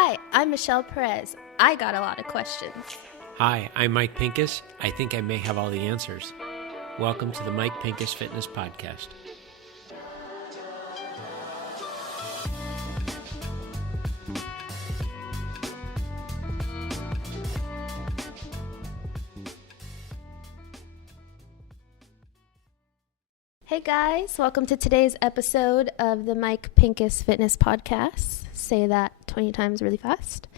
Hi, I'm Michelle Perez. I got a lot of questions. Hi, I'm Mike Pincus. I think I may have all the answers. Welcome to the Mike Pincus Fitness Podcast. Hey guys, welcome to today's episode of the Mike Pincus Fitness Podcast. Say that 20 times really fast.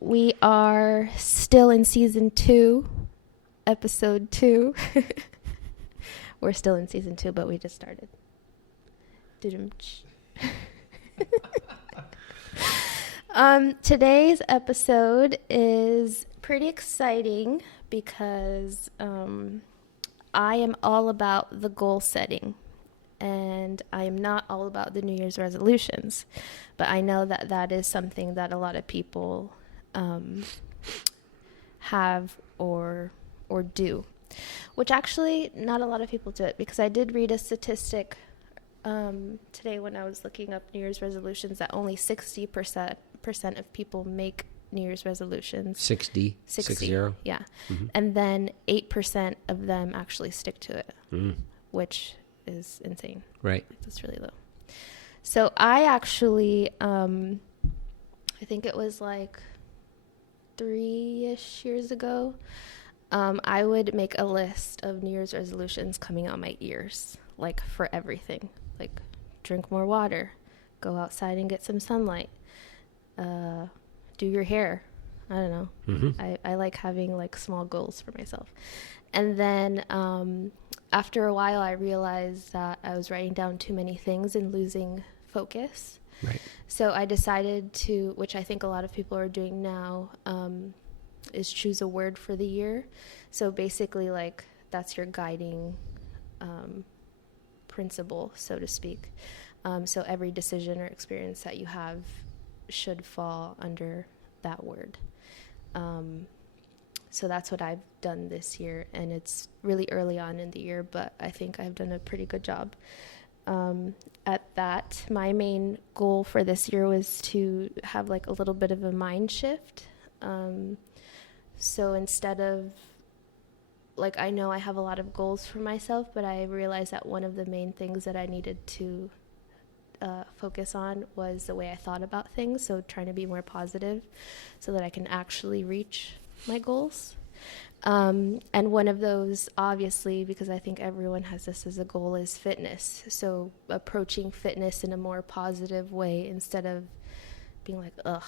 We are still in season 2, episode 2. We're still in season 2, but we just started. Today's episode is pretty exciting because I am all about the goal setting, and I am not all about the New Year's resolutions, but I know that that is something that a lot of people have or do, which actually not a lot of people do it, because I did read a statistic today when I was looking up New Year's resolutions that only 60% of people make New Year's resolutions. 60. Yeah. Mm-hmm. And then 8% of them actually stick to it, which is insane. Right. That's really low. So I actually, I think it was like 3-ish years ago, I would make a list of New Year's resolutions coming out my ears, like for everything. Like drink more water, go outside and get some sunlight, do your hair. I don't know. Mm-hmm. I like having like small goals for myself. And then after a while, I realized that I was writing down too many things and losing focus. Right. So I decided to, which I think a lot of people are doing now, is choose a word for the year. So basically, like, that's your guiding principle, so to speak. So every decision or experience that you have should fall under that word. So that's what I've done this year, and it's really early on in the year, but I think I've done a pretty good job at that. My main goal for this year was to have like a little bit of a mind shift. So instead of, like, I know I have a lot of goals for myself, but I realized that one of the main things that I needed to focus on was the way I thought about things. So trying to be more positive so that I can actually reach my goals. And one of those, obviously, because I think everyone has this as a goal, is fitness. So approaching fitness in a more positive way instead of being like, ugh,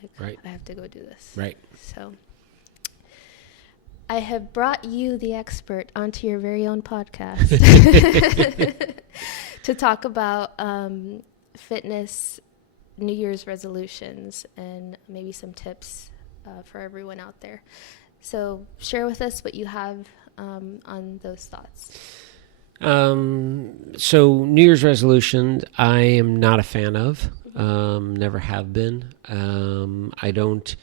like, right, I have to go do this. Right. So I have brought you, the expert, onto your very own podcast to talk about fitness, New Year's resolutions, and maybe some tips for everyone out there. So share with us what you have on those thoughts. So New Year's resolutions, I am not a fan of. Never have been. I don't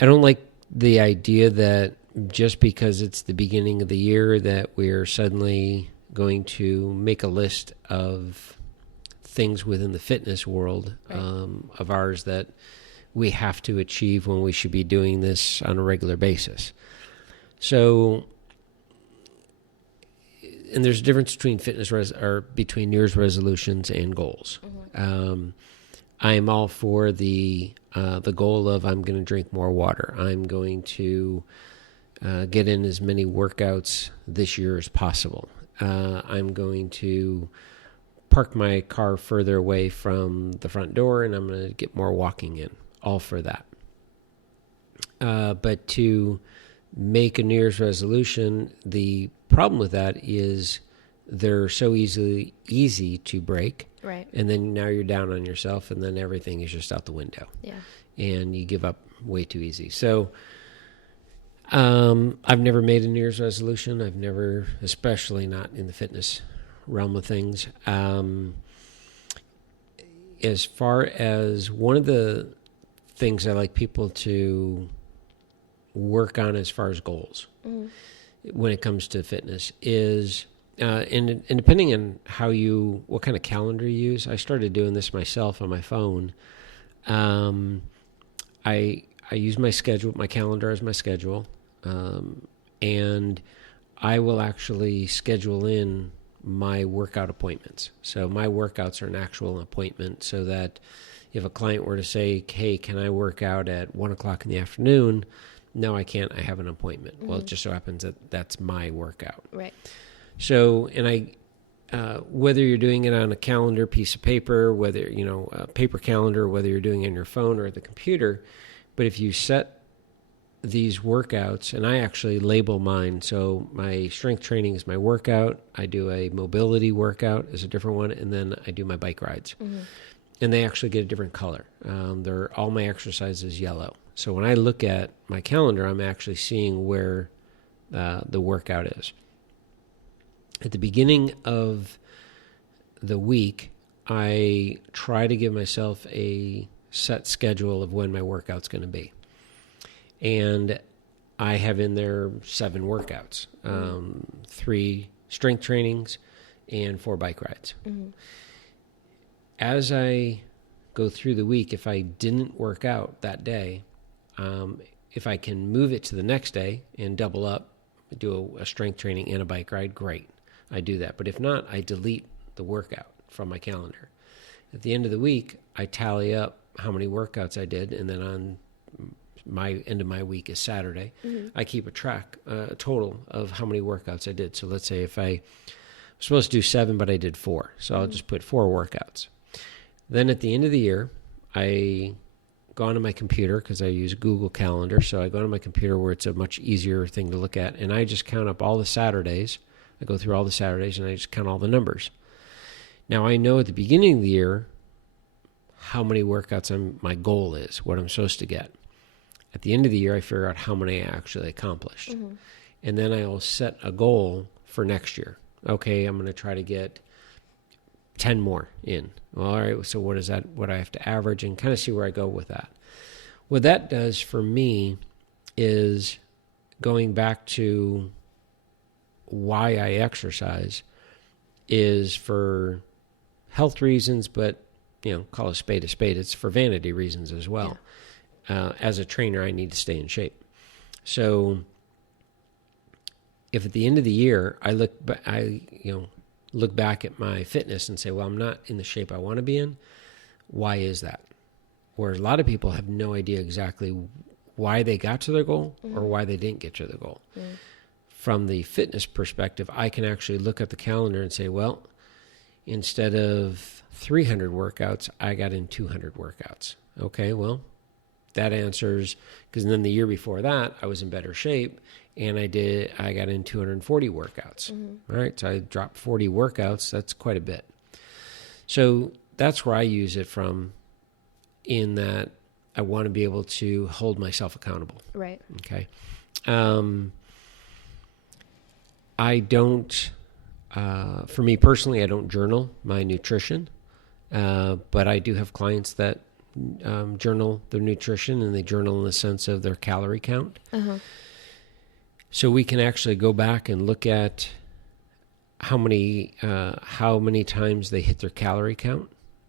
like the idea that just because it's the beginning of the year that we're suddenly going to make a list of things within the fitness world, right, of ours that we have to achieve when we should be doing this on a regular basis. So, and there's a difference between between New Year's resolutions and goals. Mm-hmm. I am all for the goal of I'm going to drink more water. I'm going to get in as many workouts this year as possible. I'm going to park my car further away from the front door, and I'm going to get more walking in. All for that. But to make a New Year's resolution, the problem with that is they're so easy to break. Right. And then now you're down on yourself, and then everything is just out the window. Yeah. And you give up way too easy. So I've never made a New Year's resolution. I've never, especially not in the fitness realm of things. As far as one of the things I like people to work on as far as goals when it comes to fitness is, and depending on what kind of calendar you use, I started doing this myself on my phone. I use my schedule, my calendar as my schedule, and I will actually schedule in my workout appointments. So my workouts are an actual appointment, so that if a client were to say, hey, can I work out at 1 o'clock in the afternoon? No, I can't. I have an appointment. Well, it just so happens that that's my workout. Right. So, and whether you're doing it on a calendar piece of paper, whether, a paper calendar, whether you're doing it on your phone or the computer, but if you set these workouts, and I actually label mine. So my strength training is my workout. I do a mobility workout is a different one. And then I do my bike rides. Mm-hmm. And they actually get a different color. All my exercise is yellow. So when I look at my calendar, I'm actually seeing where the workout is. At the beginning of the week, I try to give myself a set schedule of when my workout's going to be. And I have in there 7 workouts, 3 strength trainings and 4 bike rides. Mm-hmm. As I go through the week, if I didn't work out that day, if I can move it to the next day and double up, do a strength training and a bike ride, great. I do that. But if not, I delete the workout from my calendar. At the end of the week, I tally up how many workouts I did, and then on my end of my week is Saturday. Mm-hmm. I keep a total of how many workouts I did. So let's say if I was supposed to do 7, but I did 4. So I'll just put 4 workouts. Then at the end of the year, I go onto my computer because I use Google Calendar. So I go onto my computer where it's a much easier thing to look at. And I just count up all the Saturdays. I go through all the Saturdays and I just count all the numbers. Now I know at the beginning of the year how many workouts my goal is, what I'm supposed to get. At the end of the year, I figure out how many I actually accomplished. Mm-hmm. And then I'll set a goal for next year. Okay, I'm going to try to get 10 more in. Well, all right, so what is that? What I have to average and kind of see where I go with that. What that does for me is going back to why I exercise is for health reasons, but, call a spade a spade. It's for vanity reasons as well. Yeah. As a trainer, I need to stay in shape. So if at the end of the year I look back at my fitness and say, well, I'm not in the shape I want to be in, why is that? Where a lot of people have no idea exactly why they got to their goal or why they didn't get to the goal. Mm. From the fitness perspective, I can actually look at the calendar and say, well, instead of 300 workouts, I got in 200 workouts. Okay, well, that answers, because then the year before that, I was in better shape, and I got in 240 workouts. Mm-hmm. All right, so I dropped 40 workouts. That's quite a bit. So that's where I use it from, in that I want to be able to hold myself accountable. Right. Okay. I don't, for me personally, I don't journal my nutrition, but I do have clients that journal their nutrition, and they journal in the sense of their calorie count. Uh-huh. So we can actually go back and look at how many times they hit their calorie count.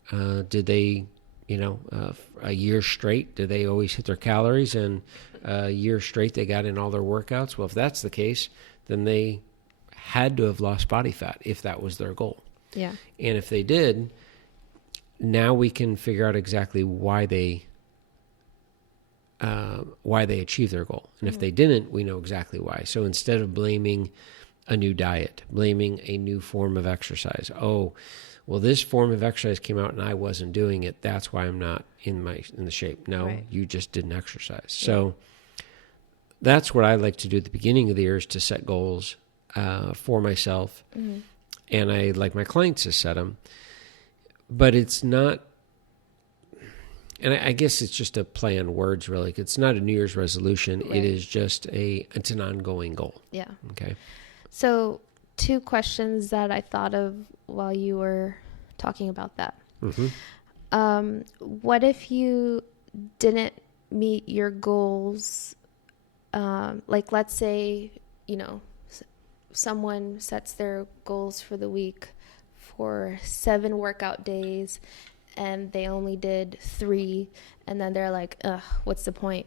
Did they, a year straight, did they always hit their calories, and a year straight they got in all their workouts? Well, if that's the case, then they had to have lost body fat if that was their goal. Yeah. And if they did, now we can figure out exactly why they achieved their goal. And if they didn't, we know exactly why. So instead of blaming a new diet, blaming a new form of exercise, oh, well, this form of exercise came out and I wasn't doing it, that's why I'm not in the shape. No, right. You just didn't exercise. Yeah. So that's what I like to do at the beginning of the year, is to set goals for myself. Mm-hmm. And I like my clients to set them. But it's not, and I guess it's just a play on words, really. It's not a New Year's resolution. Right. It is just it's an ongoing goal. Yeah. Okay. So 2 questions that I thought of while you were talking about that. Mm-hmm. What if you didn't meet your goals? Like, let's say, someone sets their goals for the week for 7 workout days, and they only did 3, and then they're like, ugh, what's the point?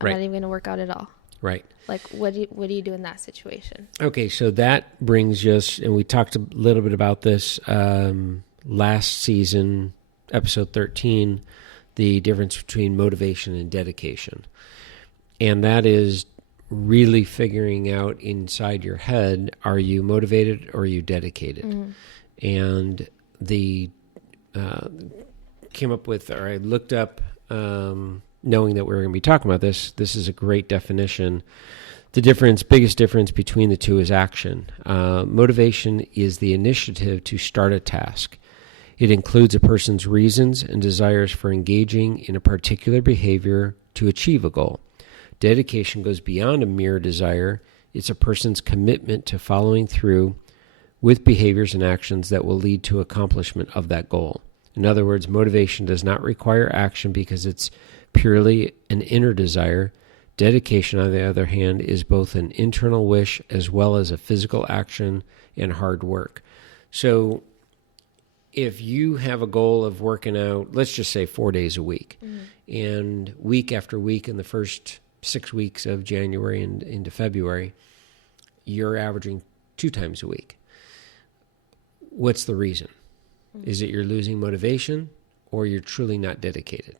I'm Right. not even going to work out at all. Right. Like, what do you do in that situation? Okay, so that brings us, and we talked a little bit about this last season, episode 13, the difference between motivation and dedication. And that is really figuring out inside your head, are you motivated or are you dedicated? Mm-hmm. And the came up with, or I looked up, knowing that we were going to be talking about this. This is a great definition. The biggest difference between the two is action. Motivation is the initiative to start a task. It includes a person's reasons and desires for engaging in a particular behavior to achieve a goal. Dedication goes beyond a mere desire. It's a person's commitment to following through with behaviors and actions that will lead to accomplishment of that goal. In other words, motivation does not require action because it's purely an inner desire. Dedication, on the other hand, is both an internal wish as well as a physical action and hard work. So if you have a goal of working out, let's just say 4 days a week, and week after week in the first 6 weeks of January and into February, you're averaging 2 times a week. What's the reason? Is it you're losing motivation or you're truly not dedicated?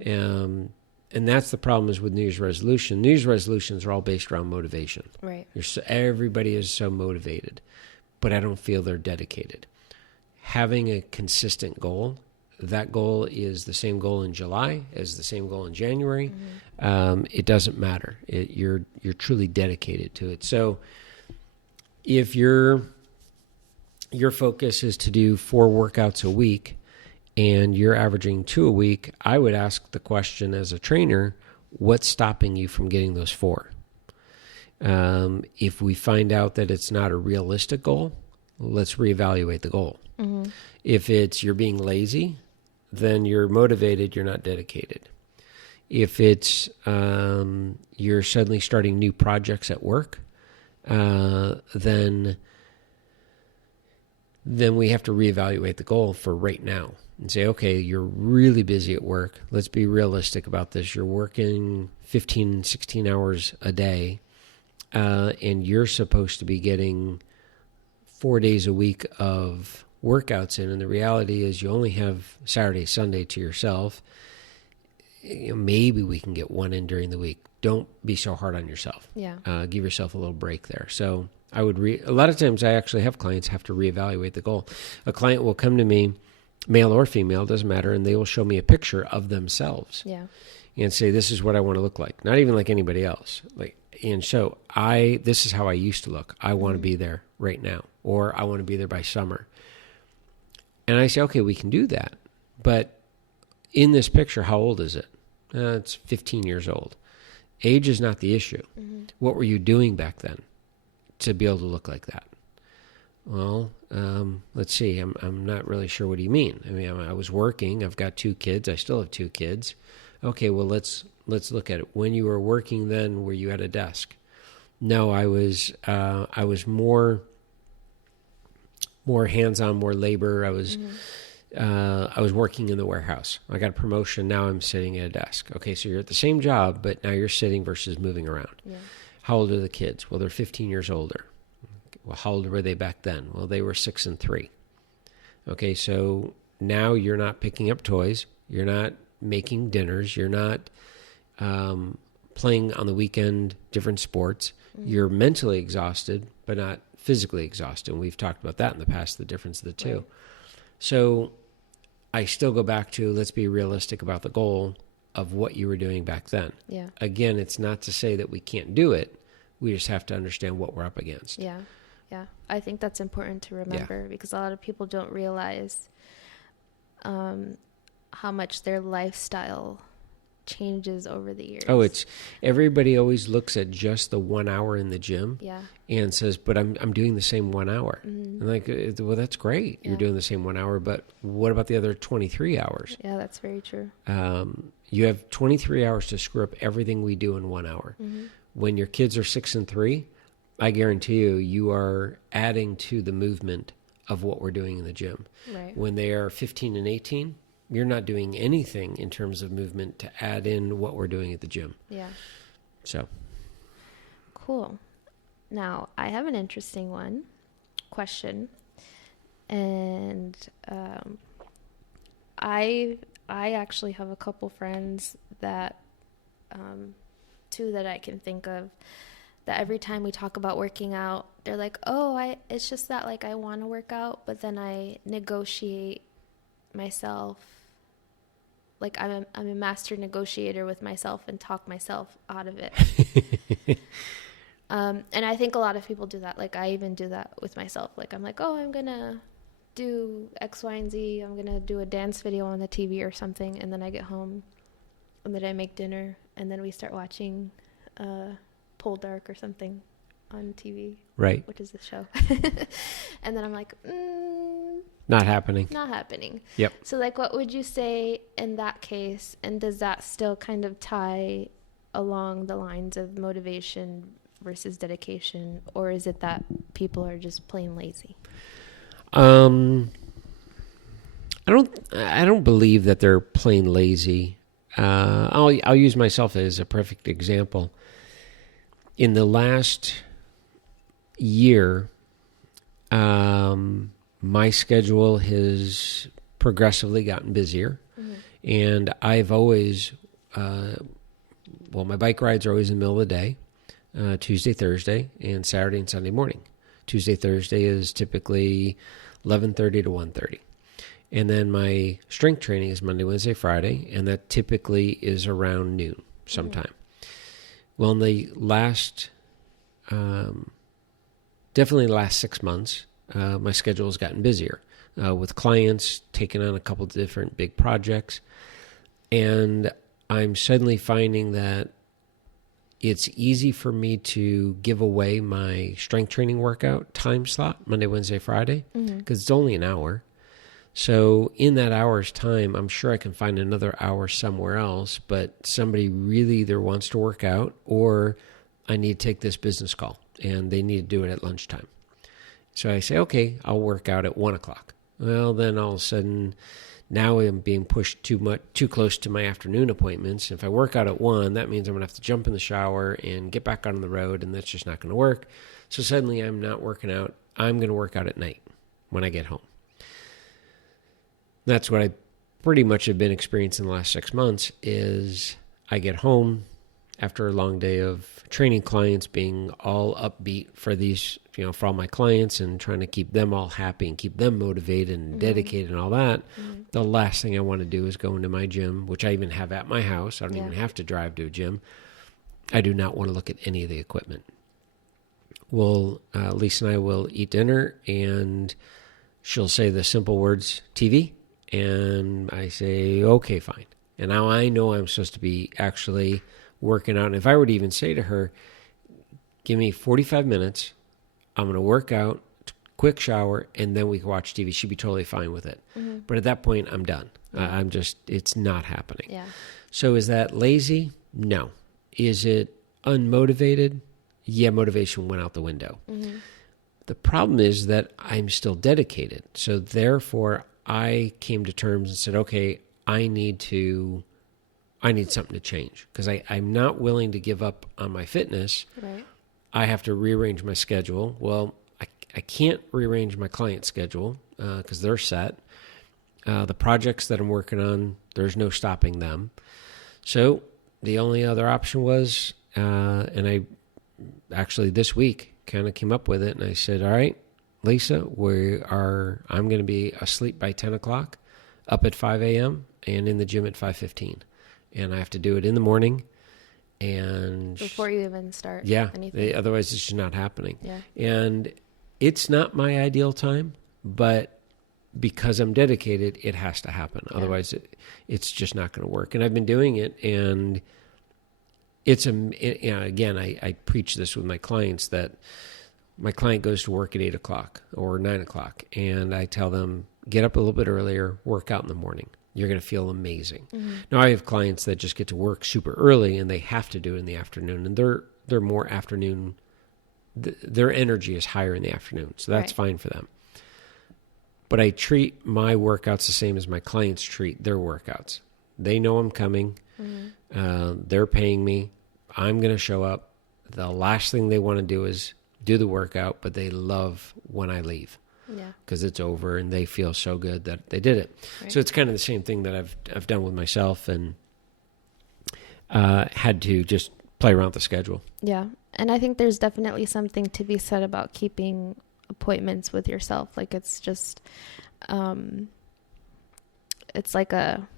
And that's the problem is with New Year's resolution. New Year's resolutions are all based around motivation. Right. Everybody is so motivated, but I don't feel they're dedicated. Having a consistent goal, that goal is the same goal in July as the same goal in January. It doesn't matter. You're truly dedicated to it. So if your focus is to do 4 workouts a week, and you're averaging 2 a week, I would ask the question as a trainer, what's stopping you from getting those 4? If we find out that it's not a realistic goal, let's reevaluate the goal. If it's you're being lazy, then you're motivated, you're not dedicated. If it's you're suddenly starting new projects at work, then we have to reevaluate the goal for right now and say, okay, you're really busy at work. Let's be realistic about this. You're working 15, 16 hours a day, and you're supposed to be getting 4 days a week of workouts in. And the reality is you only have Saturday, Sunday to yourself. Maybe we can get 1 in during the week. Don't be so hard on yourself. Yeah. Give yourself a little break there. So I would a lot of times I actually have clients have to reevaluate the goal. A client will come to me, male or female, doesn't matter, and they will show me a picture of themselves. Yeah. And say, this is what I want to look like. Not even like anybody else. And so this is how I used to look. I want to be there right now, or I want to be there by summer. And I say, okay, we can do that. But in this picture, how old is it? It's 15 years old. Age is not the issue. What were you doing back then to be able to look like that? Well, let's see. I'm not really sure what do you mean. I mean, I was working. I've got 2 kids. I still have 2 kids. Okay, well, let's look at it. When you were working then, were you at a desk? No, I was more hands-on, more labor. I was working in the warehouse. I got a promotion. Now I'm sitting at a desk. Okay, so you're at the same job, but now you're sitting versus moving around. Yeah. How old are the kids? Well, they're 15 years older. Well, how old were they back then? Well, they were 6 and 3. Okay, so now you're not picking up toys. You're not making dinners. You're not playing on the weekend different sports. You're mentally exhausted, but not physically exhausted. And we've talked about that in the past, the difference of the two. Right. So I still go back to let's be realistic about the goal of what you were doing back then. Yeah. Again, it's not to say that we can't do it. We just have to understand what we're up against. Yeah. Yeah. I think that's important to remember because a lot of people don't realize how much their lifestyle changes over the years. Oh, everybody always looks at just the 1 hour in the gym and says, but I'm doing the same 1 hour. And like, well, that's great. You're doing the same 1 hour, but what about the other 23 hours? Yeah, that's very true. You have 23 hours to screw up everything we do in 1 hour. When your kids are 6 and 3, I guarantee you are adding to the movement of what we're doing in the gym. Right. When they are 15 and 18, you're not doing anything in terms of movement to add in what we're doing at the gym. Yeah. So. Cool. Now, I have an interesting question. And I actually have a couple friends that, two that I can think of, that every time we talk about working out, they're like, oh, it's just that, like, I want to work out, but then I negotiate myself. Like, I'm a master negotiator with myself and talk myself out of it. And I think a lot of people do that. Like, I even do that with myself. Like, I'm like, oh, I'm going to do X, Y, and Z. I'm going to do a dance video on the TV or something. And then I get home and then I make dinner and then we start watching Pole Dark or something on TV. Right. Which is the show. And then I'm like, not happening. Not happening. Yep. So, like, what would you say in that case? And does that still kind of tie along the lines of motivation versus dedication? Or is it that people are just plain lazy? I don't believe that they're plain lazy. I'll use myself as a perfect example. In the last year, my schedule has progressively gotten busier, and I've always, my bike rides are always in the middle of the day, Tuesday, Thursday, and Saturday and Sunday morning. Tuesday, Thursday is typically 11:30 to 1:30. And then my strength training is Monday, Wednesday, Friday, and that typically is around noon sometime. Well, in the last, definitely the last 6 months, my schedule has gotten busier with clients, taking on a couple of different big projects. And I'm suddenly finding that it's easy for me to give away my strength training workout time slot, Monday, Wednesday, Friday, because it's only an hour. So in that hour's time, I'm sure I can find another hour somewhere else, but somebody really either wants to work out or I need to take this business call and they need to do it at lunchtime. So I say, okay, I'll work out at 1 o'clock. Well, then all of a sudden, now I'm being pushed too close to my afternoon appointments. If I work out at 1, that means I'm going to have to jump in the shower and get back on the road, and that's just not going to work. So suddenly I'm not working out. I'm going to work out at night when I get home. That's what I pretty much have been experiencing the last 6 months is I get home after a long day of training clients, being all upbeat for these, for all my clients and trying to keep them all happy and keep them motivated and dedicated and all that. The last thing I want to do is go into my gym, which I even have at my house. I don't even have to drive to a gym. I do not want to look at any of the equipment. Well, Lisa and I will eat dinner and she'll say the simple words, TV. And I say, okay, fine. And now I know I'm supposed to be actually working out. And if I were to even say to her, give me 45 minutes, I'm going to work out, quick shower, and then we can watch TV, she'd be totally fine with it. But at that point, I'm done. It's not happening. Yeah. So is that lazy? No. Is it unmotivated? Yeah, motivation went out the window. The problem is that I'm still dedicated. So therefore, I came to terms and said, okay, I need something to change because I'm not willing to give up on my fitness. Right. I have to rearrange my schedule. Well, I can't rearrange my client schedule because they're set. The projects that I'm working on, there's no stopping them. So the only other option was, and I actually this week kind of came up with it, and I said, all right, Lisa, I'm going to be asleep by 10 o'clock, up at 5 a.m., and in the gym at 5:15. And I have to do it in the morning. And before you even start anything. Otherwise it's just not happening. Yeah. And it's not my ideal time, but because I'm dedicated, it has to happen. Yeah. Otherwise it's just not going to work. And I've been doing it, and again, I preach this with my clients that my client goes to work at 8 o'clock or 9 o'clock, and I tell them, get up a little bit earlier, work out in the morning. You're going to feel amazing. Now, I have clients that just get to work super early, and they have to do it in the afternoon, and they're more afternoon. Their energy is higher in the afternoon, so that's fine for them. but I treat my workouts the same as my clients treat their workouts. They know I'm coming. They're paying me. I'm going to show up. The last thing they want to do is do the workout, but they love when I leave. Yeah. Because it's over and they feel so good that they did it. Right. So it's kind of the same thing that I've done with myself, and had to just play around with the schedule. Yeah. And I think there's definitely something to be said about keeping appointments with yourself. Like, it's just, it's like a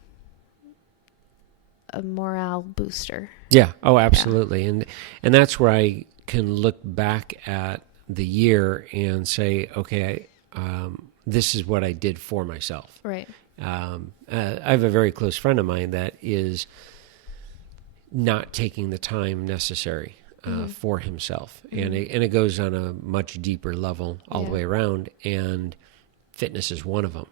morale booster. Yeah. Oh, absolutely. Yeah. And that's where I can look back at the year and say, okay, this is what I did for myself. Right. I have a very close friend of mine that is not taking the time necessary for himself. And it goes on a much deeper level all the way around, and fitness is one of them.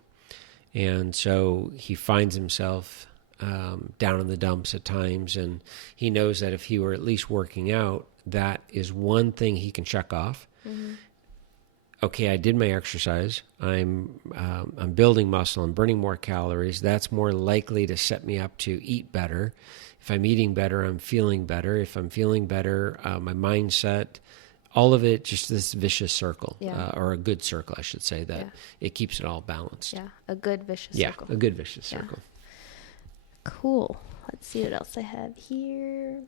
And so he finds himself down in the dumps at times, and he knows that if he were at least working out, that is one thing he can check off. Okay, I did my exercise. I'm building muscle. I'm burning more calories. That's more likely to set me up to eat better. If I'm eating better, I'm feeling better. If I'm feeling better, my mindset, all of it, just this vicious circle, or a good circle, I should say, that it keeps it all balanced. Yeah, a good vicious circle. Yeah, a good vicious circle. Cool. Let's see what else I have here.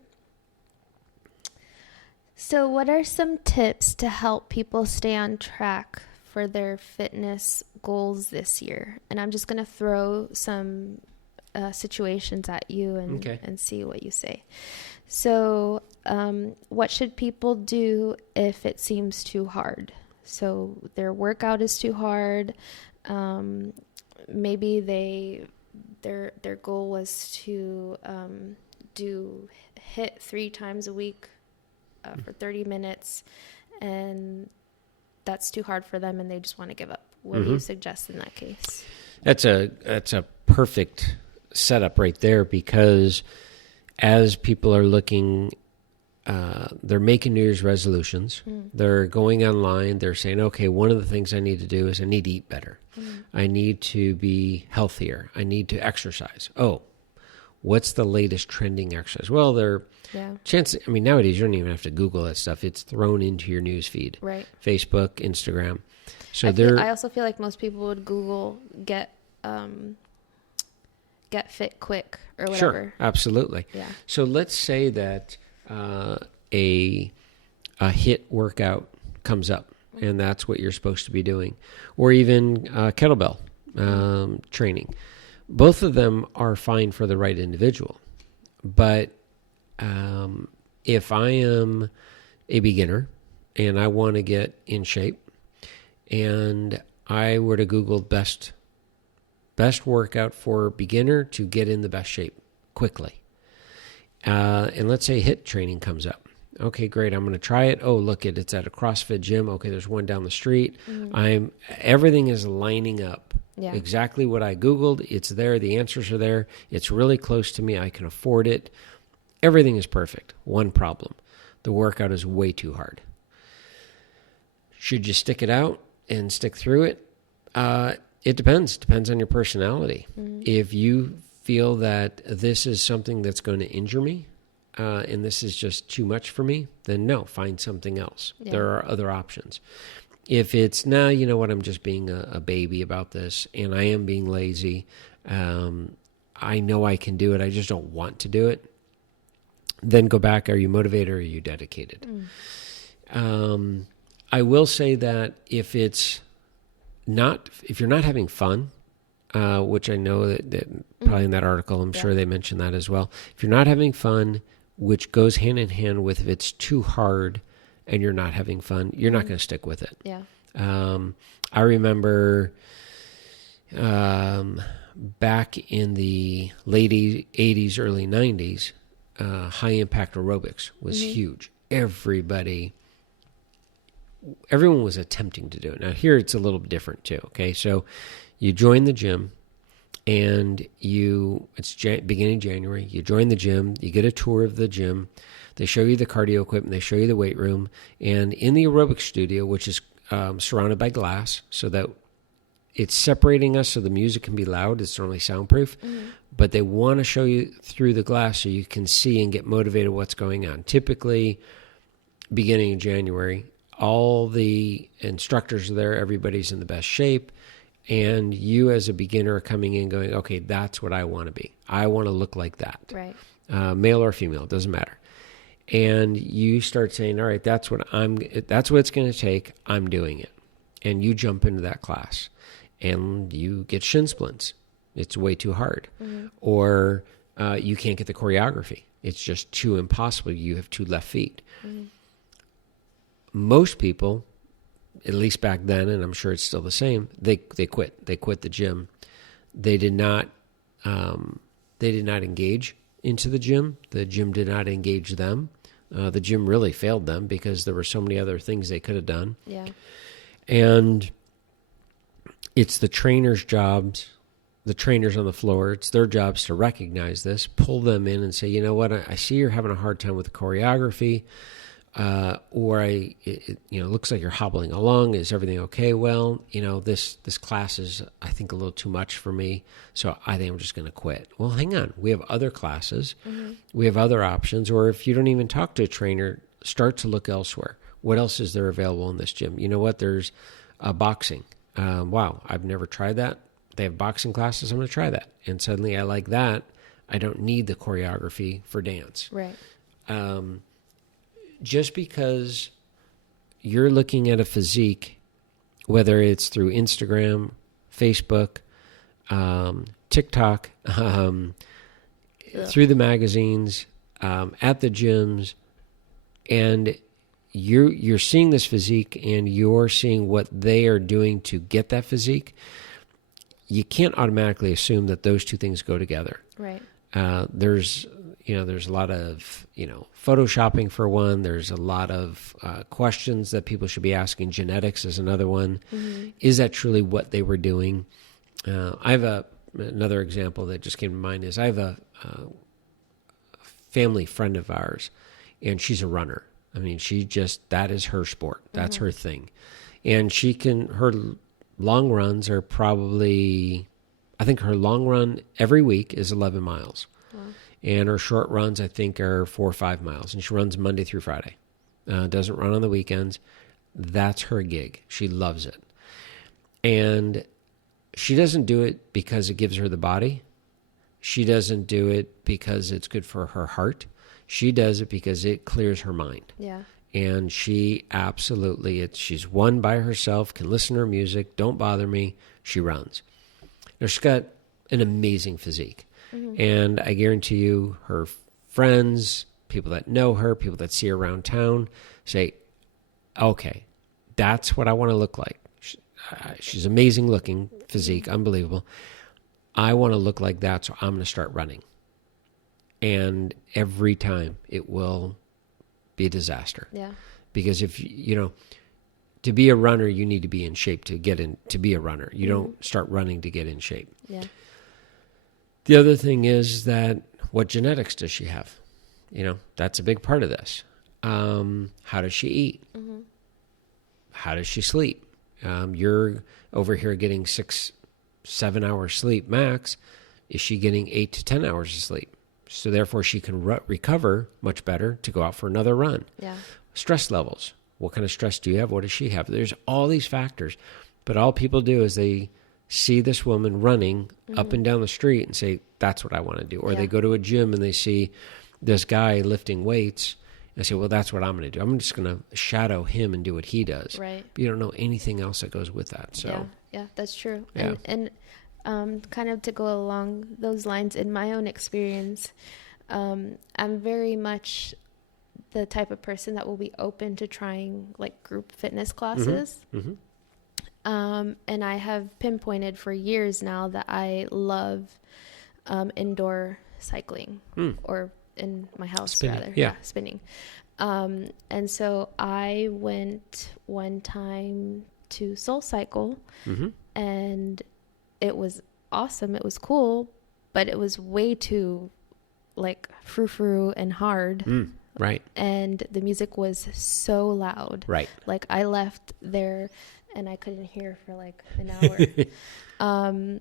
So what are some tips to help people stay on track for their fitness goals this year? And I'm just going to throw some situations at you and see what you say. So what should people do if it seems too hard? So their workout is too hard. Maybe their goal was to hit 3 times a week for 30 minutes, and that's too hard for them and they just want to give up. What do you suggest in that case? That's a perfect setup right there, because as people are looking, they're making New Year's resolutions. They're going online. They're saying, okay, one of the things I need to do is I need to eat better. I need to be healthier. I need to exercise. Oh, what's the latest trending exercise? Well, nowadays you don't even have to Google that stuff. It's thrown into your news feed. Right. Facebook, Instagram. So I also feel like most people would Google get fit quick or whatever. Sure, absolutely. Yeah. So let's say that a HIIT workout comes up, and that's what you're supposed to be doing, or even kettlebell training. Both of them are fine for the right individual, but if I am a beginner and I want to get in shape, and I were to Google best workout for beginner to get in the best shape quickly, and let's say HIIT training comes up. Okay, great. I'm going to try it. Oh, look, it's at a CrossFit gym. Okay, there's one down the street. Everything is lining up. Yeah. Exactly what I Googled. It's there. The answers are there. It's really close to me. I can afford it. Everything is perfect. One problem. The workout is way too hard. Should you stick it out and stick through it? It depends. Depends on your personality. If you feel that this is something that's going to injure me, and this is just too much for me, then no, find something else. Yeah. There are other options. If it's, you know what, I'm just being a baby about this, and I am being lazy, I know I can do it, I just don't want to do it, then go back. Are you motivated or are you dedicated? I will say that if you're not having fun, which I know that probably in that article, I'm sure they mentioned that as well. If you're not having fun, which goes hand in hand with if it's too hard and you're not having fun, you're not going to stick with it. Yeah. I remember back in the late 80s, early 90s, high impact aerobics was huge. Everyone was attempting to do it. Now here it's a little different too. Okay. So you join the gym, and it's beginning January, you join the gym, you get a tour of the gym, they show you the cardio equipment, they show you the weight room, and in the aerobic studio, which is surrounded by glass, so that it's separating us so the music can be loud. It's normally soundproof, but they want to show you through the glass so you can see and get motivated what's going on. Typically, beginning of January, all the instructors are there. Everybody's in the best shape. And you as a beginner are coming in going, okay, that's what I want to be. I want to look like that. Right. Male or female, it doesn't matter. And you start saying, all right, that's what it's going to take. I'm doing it. And you jump into that class and you get shin splints. It's way too hard. Or you can't get the choreography. It's just too impossible. You have 2 left feet. Most people, at least back then, and I'm sure it's still the same, they quit. They quit the gym. They did not engage into the gym. The gym did not engage them. The gym really failed them because there were so many other things they could have done. Yeah. And it's the trainers' jobs, the trainers on the floor, it's their jobs to recognize this, pull them in and say, you know what, I see you're having a hard time with the choreography, or it looks like you're hobbling along. Is everything okay? Well, this class is, I think, a little too much for me, so I think I'm just going to quit. Well, hang on. We have other classes. We have other options. Or if you don't even talk to a trainer, start to look elsewhere. What else is there available in this gym? You know what? There's boxing. Wow, I've never tried that. They have boxing classes. I'm going to try that. And suddenly I like that. I don't need the choreography for dance. Right. Just because you're looking at a physique, whether it's through Instagram, Facebook, TikTok, through the magazines, at the gyms, and you're seeing this physique and you're seeing what they are doing to get that physique, you can't automatically assume that those two things go together. Right. There's a lot of, photoshopping for one. There's a lot of questions that people should be asking. Genetics is another one. Is that truly what they were doing? I have another example that just came to mind is I have a family friend of ours, and she's a runner. I mean, that is her sport. That's her thing. And her long runs are probably, I think her long run every week is 11 miles. Wow. And her short runs, I think, are 4 or 5 miles. And she runs Monday through Friday. Doesn't run on the weekends. That's her gig. She loves it. And she doesn't do it because it gives her the body. She doesn't do it because it's good for her heart. She does it because it clears her mind. Yeah. And she absolutely, she's one by herself, can listen to her music, don't bother me, she runs. Now, she's got an amazing physique. And I guarantee you her friends, people that know her, people that see her around town say, okay, that's what I want to look like. She's amazing looking, physique, unbelievable. I want to look like that, so I'm going to start running. And every time it will be a disaster. Yeah. Because if to be a runner, you need to be in shape to be a runner. You don't start running to get in shape. Yeah. The other thing is that what genetics does she have? That's a big part of this. How does she eat? How does she sleep? You're over here getting 6-7 hours sleep max. Is she getting 8 to 10 hours of sleep? So therefore she can recover much better to go out for another run. Yeah. Stress levels. What kind of stress do you have? What does she have? There's all these factors. But all people do is they see this woman running up and down the street and say, that's what I want to do. Or they go to a gym and they see this guy lifting weights and say, well, that's what I'm going to do. I'm just going to shadow him and do what he does. Right. But you don't know anything else that goes with that. So yeah, that's true. Yeah. And kind of to go along those lines, in my own experience, I'm very much the type of person that will be open to trying like group fitness classes. And I have pinpointed for years now that I love indoor cycling or in my house spinning. rather. Yeah, spinning. And so I went one time to Soul Cycle and it was awesome. It was cool, but it was way too like frou-frou and hard. Right. And the music was so loud. Right. Like I left there and I couldn't hear for like an hour.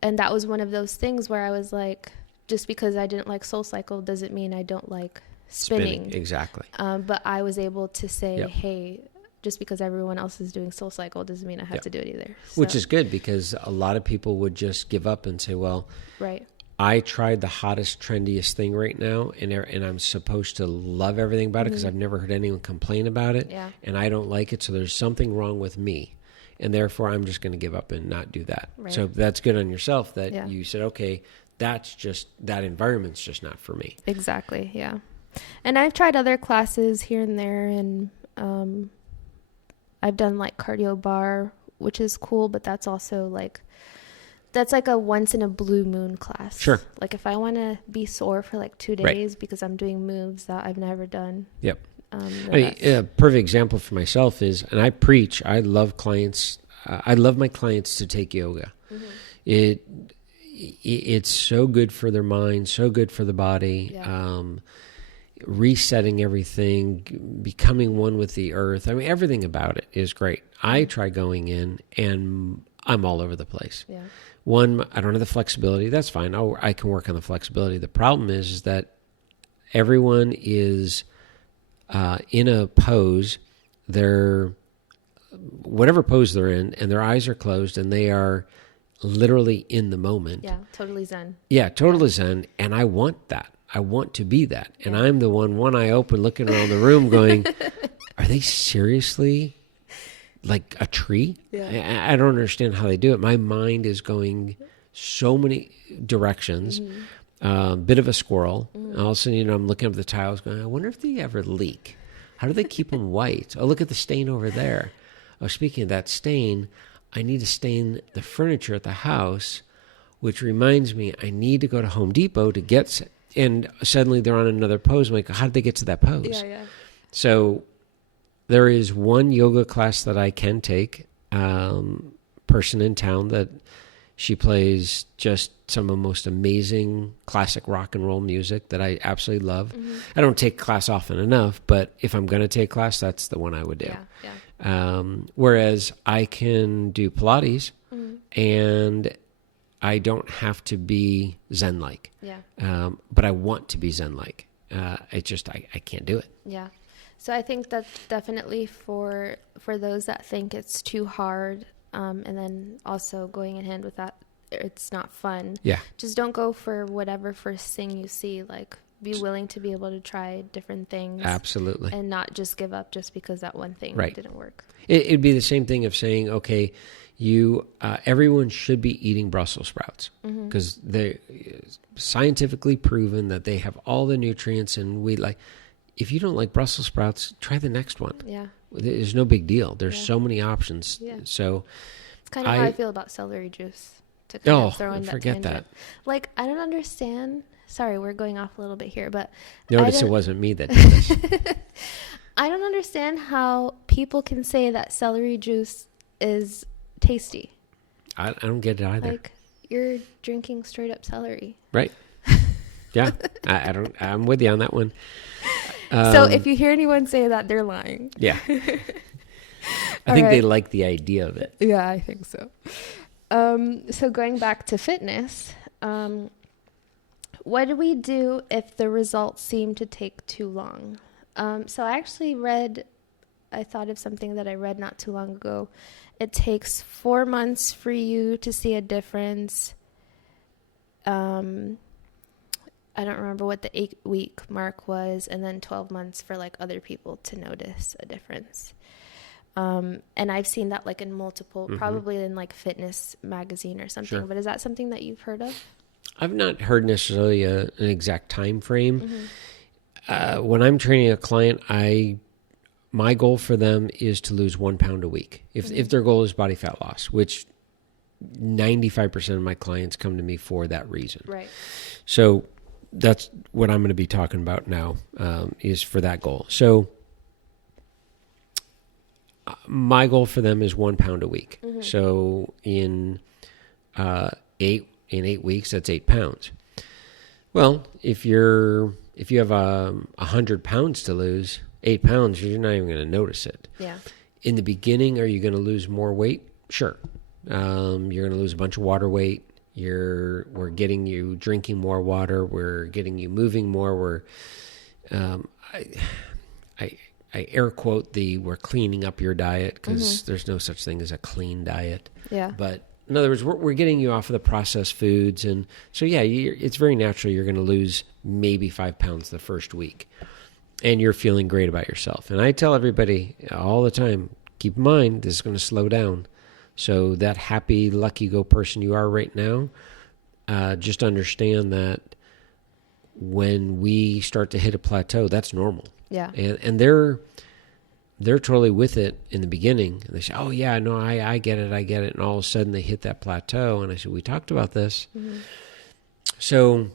And that was one of those things where I was like, just because I didn't like Soul Cycle doesn't mean I don't like spinning. Exactly. But I was able to say, Yep. hey, just because everyone else is doing Soul Cycle doesn't mean I have Yep. to do it either. Which So, is good, because a lot of people would just give up and say, well, right. I tried the hottest, trendiest thing right now, and I'm supposed to love everything about it because I've never heard anyone complain about it, Yeah. and I don't like it, so there's something wrong with me, and therefore I'm just going to give up and not do that. Right. So that's good on yourself that Yeah. you said, okay, that environment's just not for me. Exactly. Yeah. And I've tried other classes here and there, and I've done like cardio bar, which is cool, but that's also like, that's like a once in a blue moon class. Sure. Like if I want to be sore for like 2 Right. days because I'm doing moves that I've never done. Yep. then I mean, that's- a perfect example for myself is, and I preach, I love clients. I love my clients to take yoga. It's so good for their mind, so good for the body. Yeah. Resetting everything, becoming one with the earth. I mean, everything about it is great. I try going in and I'm all over the place. Yeah. One, I don't have the flexibility. That's fine. I can work on the flexibility. The problem is that everyone is in a pose. They're whatever pose they're in, and their eyes are closed, and they are literally in the moment. Yeah. Totally zen. Yeah, totally zen. And I want that. I want to be that. And Yeah. I'm the one eye open, looking around the room going, are they seriously like a tree? Yeah. I don't understand how they do it. My mind is going so many directions, bit of a squirrel. All of a sudden, I'm looking up the tiles going, I wonder if they ever leak. How do they keep them white? Oh, look at the stain over there. Oh, speaking of that stain, I need to stain the furniture at the house, which reminds me, I need to go to Home Depot to get... And suddenly they're on another pose. I'm like, how did they get to that pose? Yeah. Yeah. So there is one yoga class that I can take, person in town that she plays just some of the most amazing classic rock and roll music that I absolutely love. I don't take class often enough, but if I'm going to take class, that's the one I would do. Yeah. Yeah. Whereas I can do Pilates and I don't have to be Zen-like. Yeah. But I want to be Zen-like. I can't do it. Yeah. So I think that's definitely for those that think it's too hard, and then also going in hand with that, it's not fun. Yeah. Just don't go for whatever first thing you see. Like, be willing to be able to try different things. Absolutely. And not just give up just because that one thing Right. didn't work. It'd be the same thing of saying, okay, everyone should be eating Brussels sprouts because they're scientifically proven that they have all the nutrients, and if you don't like Brussels sprouts, try the next one. Yeah. There's no big deal. There's Yeah. so many options. Yeah. So It's kind of how I feel about celery juice. To kind of throw in that forget tangent. that. Like, I don't understand. Sorry, we're going off a little bit here, but Notice it wasn't me that did this. I don't understand how people can say that celery juice is tasty. I don't get it either. Like, you're drinking straight up celery. Right? Yeah. I don't. I'm with you on that one. So if you hear anyone say that, they're lying. Yeah. I All think they right. like the idea of it. Yeah, I think so. So going back to fitness, what do we do if the results seem to take too long? So I actually I thought of something that I read not too long ago. It takes 4 months for you to see a difference. I don't remember what the 8-week mark was, and then 12 months for like other people to notice a difference. And I've seen that like in multiple, probably in like fitness magazine or something, Sure. but is that something that you've heard of? I've not heard necessarily an exact time frame. When I'm training a client, my goal for them is to lose 1 pound a week. If their goal is body fat loss, which 95% of my clients come to me for that reason. Right. So that's what I'm going to be talking about now, is for that goal. So my goal for them is 1 pound a week. So in 8 weeks, that's 8 pounds. Well, if you have 100 pounds to lose, 8 pounds, you're not even going to notice it. Yeah. In the beginning, are you going to lose more weight? Sure. You're going to lose a bunch of water weight. We're getting you drinking more water. We're getting you moving more. I air quote we're cleaning up your diet, because there's no such thing as a clean diet. Yeah. But in other words, we're getting you off of the processed foods. And so, yeah, it's very natural you're going to lose maybe 5 pounds the first week. And you're feeling great about yourself. And I tell everybody all the time, keep in mind, this is going to slow down. So that happy, lucky-go person you are right now, just understand that when we start to hit a plateau, that's normal. Yeah. And they're totally with it in the beginning. And they say, oh, yeah, no, I get it. And all of a sudden they hit that plateau. And I said, we talked about this. Mm-hmm. So...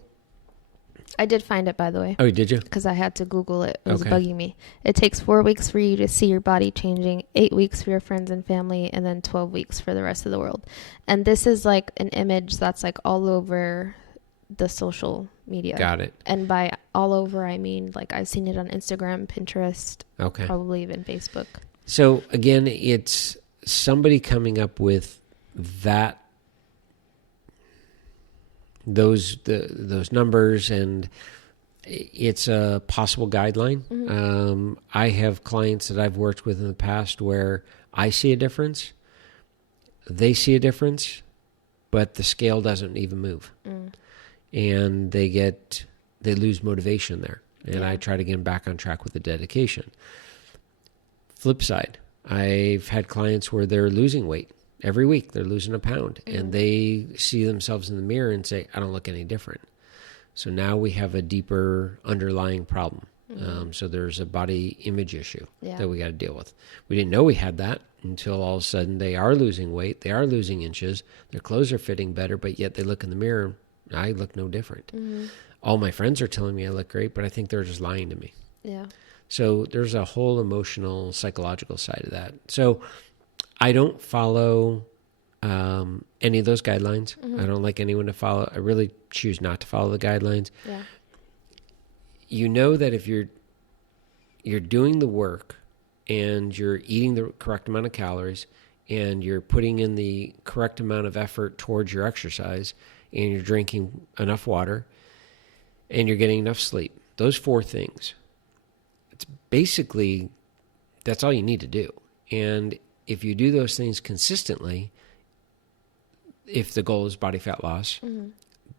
I did find it, by the way. Oh, did you? Because I had to Google it. It was Okay. bugging me. It takes 4 weeks for you to see your body changing, 8 weeks for your friends and family, and then 12 weeks for the rest of the world. And this is like an image that's like all over the social media. Got it. And by all over, I mean like I've seen it on Instagram, Pinterest, Okay. probably even Facebook. So again, it's somebody coming up with those numbers, and it's a possible guideline. Mm-hmm. I have clients that I've worked with in the past where I see a difference, they see a difference, but the scale doesn't even move. And they lose motivation there. And I try to get them back on track with the dedication. Flip side, I've had clients where they're losing weight. Every week they're losing a pound, and they see themselves in the mirror and say, I don't look any different. So now we have a deeper underlying problem. So there's a body image issue that we got to deal with. We didn't know we had that until all of a sudden they are losing weight. They are losing inches. Their clothes are fitting better, but yet they look in the mirror. I look no different. All my friends are telling me I look great, but I think they're just lying to me. Yeah. So there's a whole emotional, psychological side of that. So I don't follow any of those guidelines. I don't like anyone to follow. I really choose not to follow the guidelines. Yeah. You know that if you're doing the work and you're eating the correct amount of calories and you're putting in the correct amount of effort towards your exercise and you're drinking enough water and you're getting enough sleep, those 4 things, it's basically, that's all you need to do. And if you do those things consistently, if the goal is body fat loss,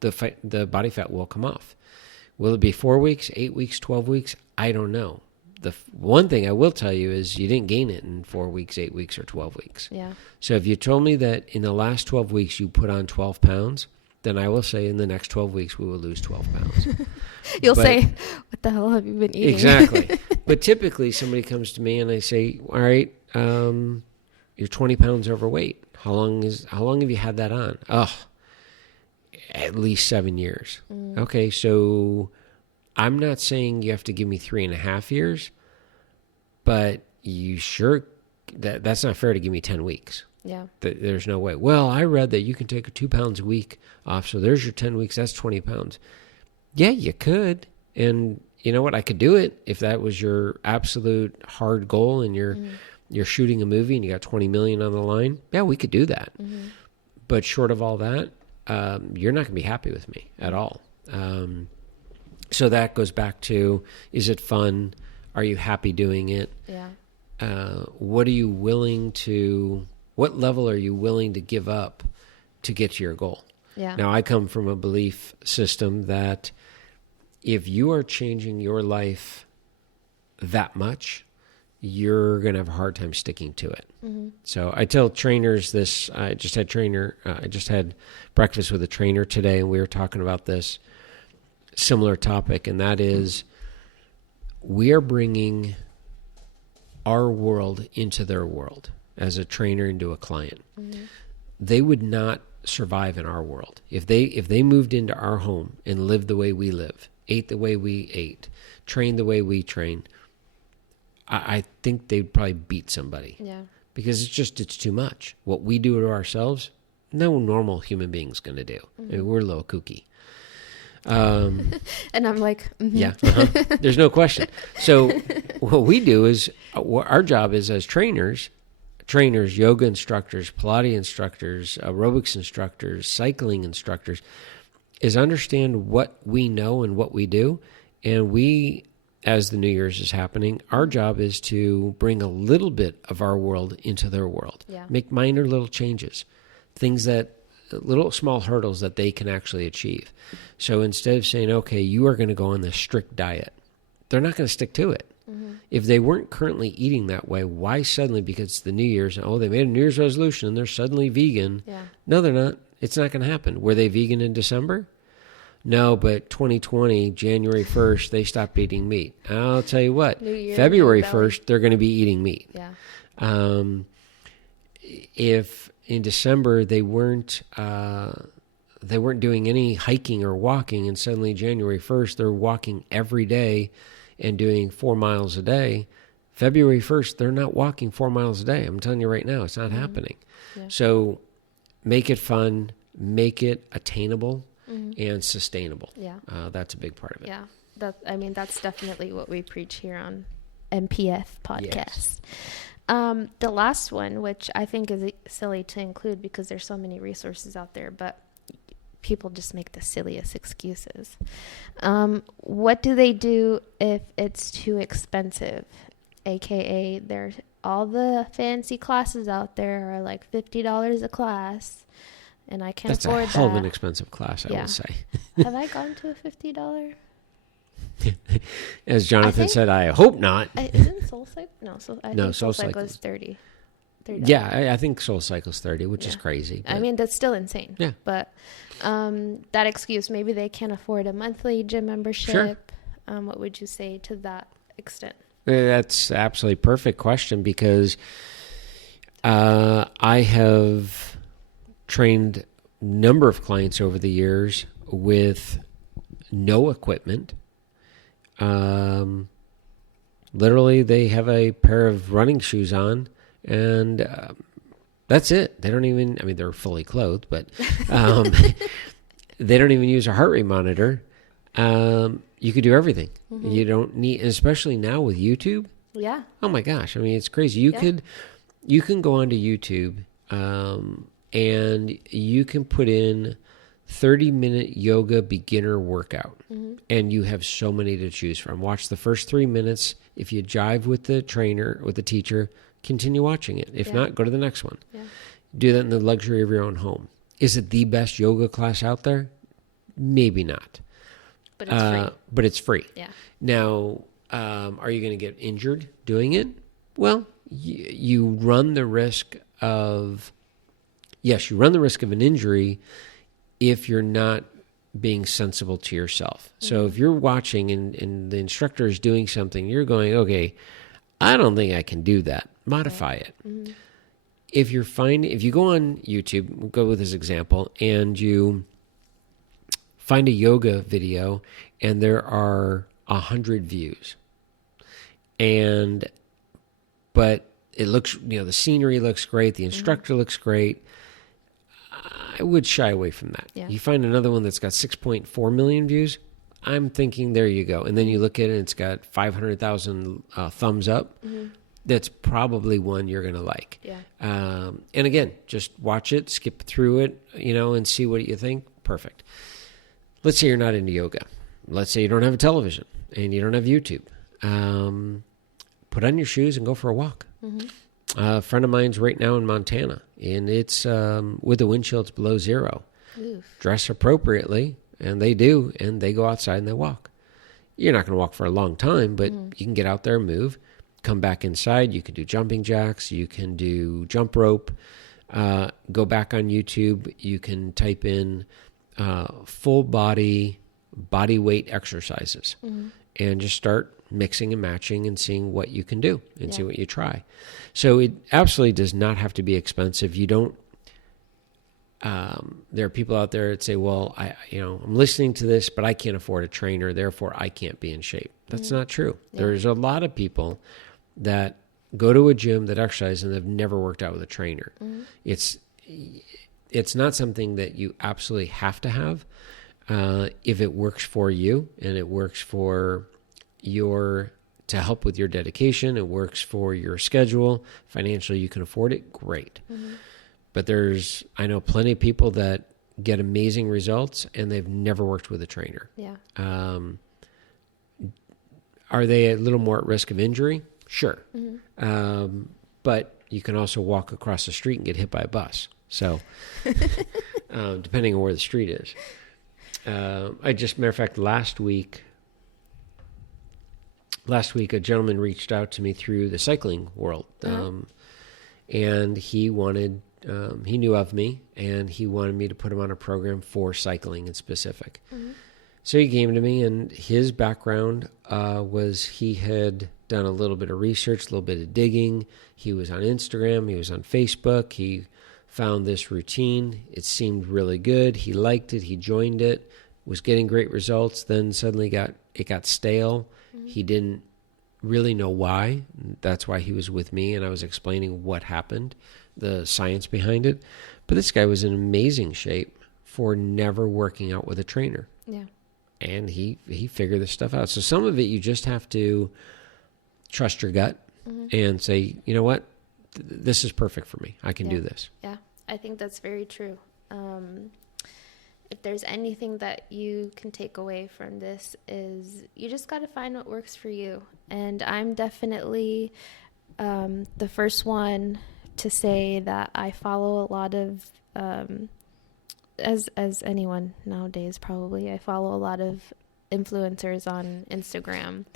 the body fat will come off. Will it be 4 weeks, 8 weeks, 12 weeks? I don't know. The one thing I will tell you is you didn't gain it in 4 weeks, 8 weeks, or 12 weeks. Yeah. So if you told me that in the last 12 weeks you put on 12 pounds, then I will say in the next 12 weeks we will lose 12 pounds. You'll say, what the hell have you been eating? Exactly. But typically somebody comes to me and I say, all right, you're 20 pounds overweight. How long have you had that on? Oh, at least 7 years. Okay, so I'm not saying you have to give me 3.5 years, but you sure that's not fair to give me 10 weeks. Yeah. There's no way. Well, I read that you can take 2 pounds a week off, so there's your 10 weeks. That's 20 pounds. Yeah, you could. And you know what? I could do it if that was your absolute hard goal and you're shooting a movie and you got 20 million on the line. Yeah, we could do that. But short of all that, you're not going to be happy with me at all. So that goes back to, is it fun? Are you happy doing it? Yeah. What level are you willing to give up to get to your goal? Yeah. Now, I come from a belief system that if you are changing your life that much, you're going to have a hard time sticking to it. So I tell trainers this. I just had breakfast with a trainer today, and we were talking about this similar topic, and that is we are bringing our world into their world as a trainer into a client. They would not survive in our world if they moved into our home and lived the way we live, ate the way we ate, trained the way we train. I think they'd probably beat somebody. Yeah. Because it's too much. What we do to ourselves, no normal human being's going to do. I mean, we're a little kooky. And I'm like, Yeah, there's no question. So what we do is, our job is as trainers, yoga instructors, Pilates instructors, aerobics instructors, cycling instructors, is understand what we know and what we do. And we, as the New Year's is happening, our job is to bring a little bit of our world into their world. Yeah. Make minor little changes, things that, little small hurdles that they can actually achieve. So instead of saying, okay, you are going to go on this strict diet, they're not going to stick to it. If they weren't currently eating that way, why suddenly, because it's the New Year's, they made a New Year's resolution and they're suddenly vegan? Yeah. No, they're not. It's not going to happen. Were they vegan in December? No, but 2020, January 1st, they stopped eating meat. I'll tell you what, New Year, February new belly. 1st, they're going to be eating meat. Yeah. If in December they weren't doing any hiking or walking, and suddenly January 1st, they're walking every day and doing 4 miles a day, February 1st, they're not walking 4 miles a day. I'm telling you right now, it's not happening. Yeah. So make it fun, make it attainable and sustainable. Yeah. That's a big part of it. Yeah. That's definitely what we preach here on MPF podcast. Yes. The last one, which I think is silly to include because there's so many resources out there, but people just make the silliest excuses. What do they do if it's too expensive? AKA, there's all the fancy classes out there are like $50 a class, and I can't That's afford a hell of that. an expensive class, I will say. Have I gone to a $50? As Jonathan said, I hope not. Isn't Soul Cycle? No, I think Soul Cycle Cycle is $30. Yeah, I think Soul Cycle's 30, which is crazy. I mean, that's still insane. Yeah. But that excuse, maybe they can't afford a monthly gym membership. Sure. What would you say to that extent? That's absolutely perfect question, because I have trained a number of clients over the years with no equipment. Literally, they have a pair of running shoes on, and that's it. They don't even, they're fully clothed, but they don't even use a heart rate monitor. You could do everything. You don't need, especially now with YouTube. Yeah. Oh my gosh. It's crazy. You can go onto YouTube, and you can put in 30-minute yoga beginner workout, and you have so many to choose from. Watch the first 3 minutes. If you jive with the trainer, with the teacher, continue watching it. If not, go to the next one. Yeah. Do that in the luxury of your own home. Is it the best yoga class out there? Maybe not. But it's free. But it's free. Yeah. Now, are you going to get injured doing it? Well, you run the risk of, you run the risk of an injury if you're not being sensible to yourself. So if you're watching and the instructor is doing something, you're going, okay, I don't think I can do that. Modify it. If you go on YouTube, we'll go with this example, and you find a yoga video and there are 100 views, but it looks, the scenery looks great, the instructor looks great, I would shy away from that. Yeah. You find another one that's got 6.4 million views, I'm thinking, there you go. And then you look at it and it's got 500,000 thumbs up. That's probably one you're going to like. Yeah. And again, just watch it, skip through it, and see what you think. Perfect. Let's say you're not into yoga. Let's say you don't have a television and you don't have YouTube. Put on your shoes and go for a walk. A friend of mine's right now in Montana, and it's with the wind chills below zero. Oof. Dress appropriately, and they do, and they go outside and they walk. You're not going to walk for a long time, but you can get out there, move, come back inside. You can do jumping jacks. You can do jump rope. Go back on YouTube. You can type in full body weight exercises and just start mixing and matching and seeing what you can do and see what you try. So it absolutely does not have to be expensive. You don't, there are people out there that say, well, I'm listening to this, but I can't afford a trainer, therefore I can't be in shape. That's not true. Yeah. There's a lot of people that go to a gym that exercise and they've never worked out with a trainer. It's not something that you absolutely have to have. if it works for you and it works for to help with your dedication, it works for your schedule, financially you can afford it, great. Mm-hmm. But I know plenty of people that get amazing results and they've never worked with a trainer. Yeah. Are they a little more at risk of injury? Sure. Mm-hmm. But you can also walk across the street and get hit by a bus. So, depending on where the street is. Matter of fact, last week, a gentleman reached out to me through the cycling world. And he knew of me, and he wanted me to put him on a program for cycling in specific. Mm-hmm. So he came to me, and his background was he had done a little bit of research, a little bit of digging. He was on Instagram. He was on Facebook. He found this routine. It seemed really good. He liked it. He joined it, was getting great results. Then suddenly it got stale. Mm-hmm. He didn't really know why. That's why he was with me, and I was explaining what happened, the science behind it. But this guy was in amazing shape for never working out with a trainer. Yeah. And he figured this stuff out. So some of it you just have to trust your gut and say, you know what, this is perfect for me. I can do this. Yeah, I think that's very true. If there's anything that you can take away from this is you just got to find what works for you. And I'm definitely the first one to say that I follow a lot of as anyone nowadays probably, I follow a lot of influencers on Instagram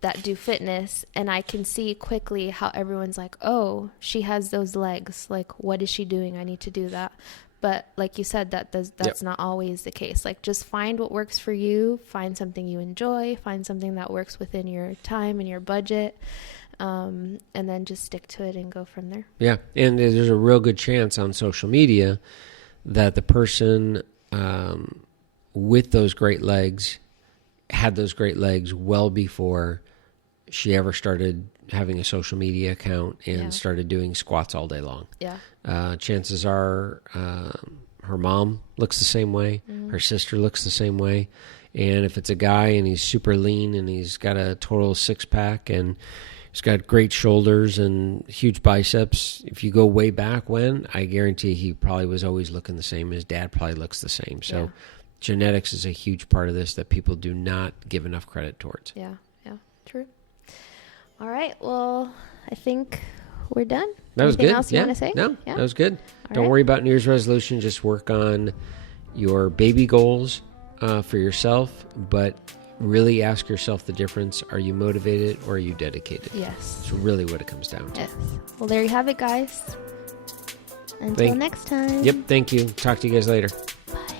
that do fitness, and I can see quickly how everyone's like, oh, she has those legs, like what is she doing? I need to do that. But like you said, that's not always the case. Like just find what works for you, find something you enjoy, find something that works within your time and your budget. And then just stick to it and go from there. Yeah. And there's a real good chance on social media that the person with those great legs had those great legs well before she ever started having a social media account and started doing squats all day long. Yeah. Chances are her mom looks the same way. Mm-hmm. Her sister looks the same way. And if it's a guy and he's super lean and he's got a total six-pack and he's got great shoulders and huge biceps. If you go way back when, I guarantee he probably was always looking the same. His dad probably looks the same. So genetics is a huge part of this that people do not give enough credit towards. Yeah, true. All right, well, I think we're done. That was Anything good. else you want to say? No, that was good. All Don't worry about New Year's resolution. Just work on your baby goals for yourself, but really ask yourself the difference. Are you motivated or are you dedicated? Yes. It's really what it comes down to. Yes. Well, there you have it, guys. Until next time. Yep. Thank you. Talk to you guys later. Bye.